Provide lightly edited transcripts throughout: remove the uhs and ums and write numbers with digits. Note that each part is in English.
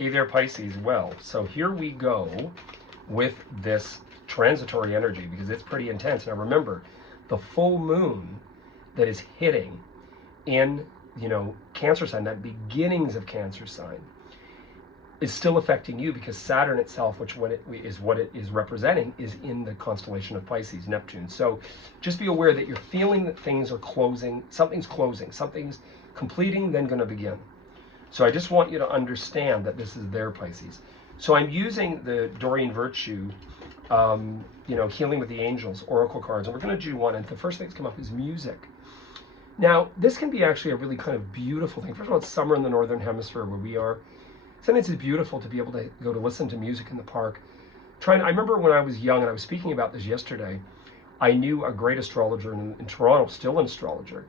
Hey there, Pisces. Well, so here we go with this transitory energy because it's pretty intense. Now remember, the full moon that is hitting in, Cancer sign, that beginnings of Cancer sign, is still affecting you because Saturn itself, which what it is representing, is in the constellation of Pisces, Neptune. So just be aware that you're feeling that things are closing, something's completing, then going to begin. So I just want you to understand that this is their Pisces. So I'm using the Doreen Virtue, Healing with the Angels, Oracle cards, and we're going to do one, and the first thing that's come up is music. Now, this can be actually a really kind of beautiful thing. First of all, it's summer in the Northern Hemisphere where we are. Sometimes it's beautiful to be able to go to listen to music in the park. I remember when I was young, and I was speaking about this yesterday, I knew a great astrologer in Toronto, still an astrologer,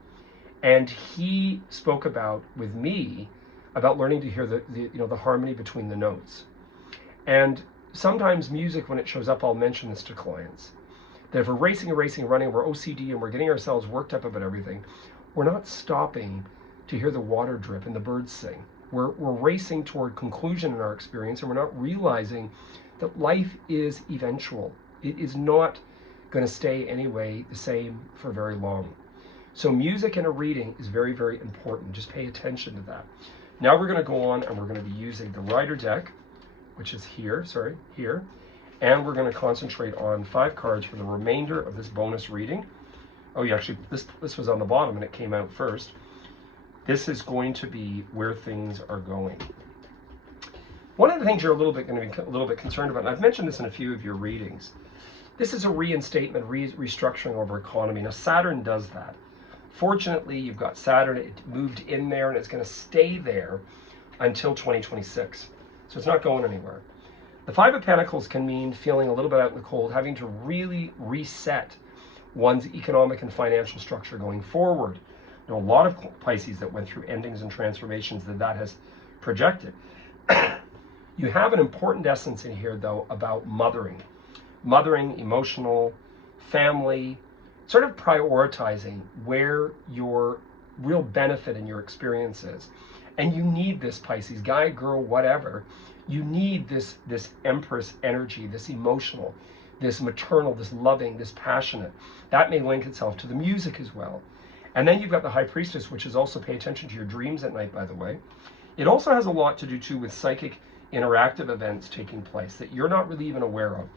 and he spoke with me about learning to hear the harmony between the notes. And sometimes music, when it shows up, I'll mention this to clients, that if we're racing, running, we're OCD, and we're getting ourselves worked up about everything, we're not stopping to hear the water drip and the birds sing. We're racing toward conclusion in our experience, and we're not realizing that life is eventual. It is not going to stay anyway the same for very long. So music in a reading is very, very important. Just pay attention to that. Now we're going to go on and we're going to be using the Rider deck, which is here, and we're going to concentrate on 5 cards for the remainder of this bonus reading. Oh, yeah, actually, this was on the bottom and it came out first. This is going to be where things are going. One of the things you're going to be a little bit concerned about, and I've mentioned this in a few of your readings, this is a reinstatement, restructuring over economy. Now, Saturn does that. Fortunately, you've got Saturn, it moved in there, and it's going to stay there until 2026. So it's not going anywhere. The 5 of Pentacles can mean feeling a little bit out in the cold, having to really reset one's economic and financial structure going forward. There are a lot of Pisces that went through endings and transformations that has projected. You have an important essence in here, though, about mothering, emotional, family, sort of prioritizing where your real benefit in your experience is. And you need this, Pisces, guy, girl, whatever. You need this Empress energy, this emotional, this maternal, this loving, this passionate. That may link itself to the music as well. And then you've got the High Priestess, which is also pay attention to your dreams at night, by the way. It also has a lot to do, too, with psychic interactive events taking place that you're not really even aware of.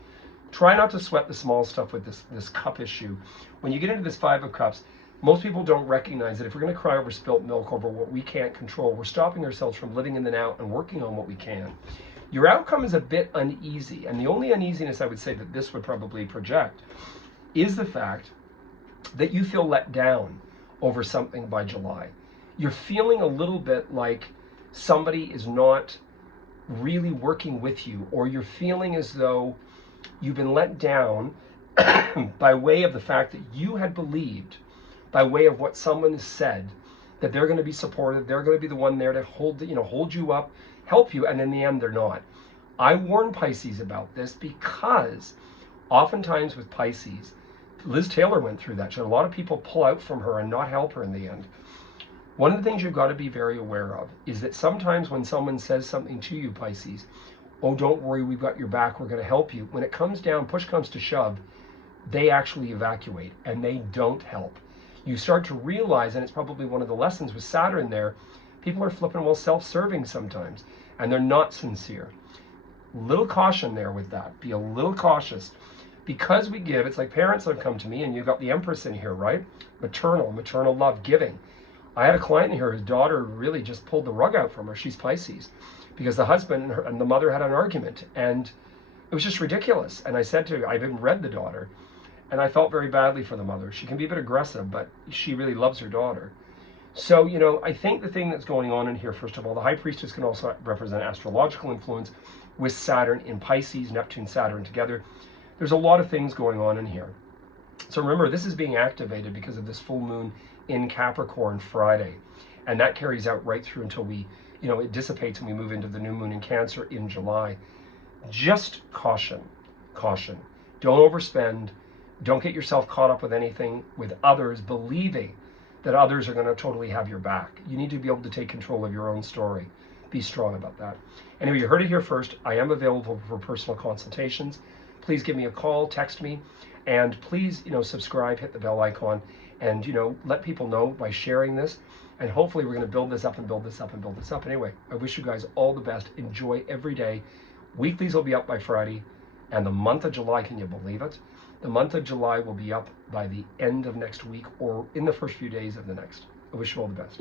Try not to sweat the small stuff with this cup issue. When you get into this 5 of Cups, most people don't recognize that if we're going to cry over spilt milk, over what we can't control, we're stopping ourselves from living in the now and working on what we can. Your outcome is a bit uneasy, and the only uneasiness I would say that this would probably project is the fact that you feel let down over something by July. You're feeling a little bit like somebody is not really working with you, or you're feeling as though you've been let down by way of the fact that you had believed, by way of what someone has said, that they're going to be supportive, they're going to be the one there to hold you up, help you, and in the end they're not. I warn Pisces about this because oftentimes with Pisces, Liz Taylor went through that. She had a lot of people pull out from her and not help her in the end. One of the things you've got to be very aware of is that sometimes when someone says something to you, Pisces, oh, don't worry, we've got your back, we're going to help you. When it comes down, push comes to shove, they actually evacuate and they don't help. You start to realize, and it's probably one of the lessons with Saturn there, people are flipping well self-serving sometimes, and they're not sincere. Little caution there with that. Be a little cautious. Because we give, it's like parents that have come to me, and you've got the Empress in here, right? Maternal love, giving. I had a client in here, his daughter really just pulled the rug out from her. She's Pisces. Because the husband and the mother had an argument, and it was just ridiculous. And I said to her, I even read the daughter, and I felt very badly for the mother. She can be a bit aggressive, but she really loves her daughter. So, I think the thing that's going on in here, first of all, the High Priestess can also represent astrological influence with Saturn in Pisces, Neptune, Saturn together. There's a lot of things going on in here. So remember, this is being activated because of this full moon in Capricorn Friday. And that carries out right through until it dissipates and we move into the new moon in Cancer in July. Just caution. Don't overspend. Don't get yourself caught up with anything with others, believing that others are going to totally have your back. You need to be able to take control of your own story. be strong about that. Anyway, you heard it here first. I am available for personal consultations. Please give me a call, text me, and please, subscribe, hit the bell icon, and, let people know by sharing this. And hopefully we're going to build this up and build this up and build this up. Anyway, I wish you guys all the best. Enjoy every day. Weeklies will be up by Friday. And the month of July, can you believe it? The month of July will be up by the end of next week or in the first few days of the next. I wish you all the best.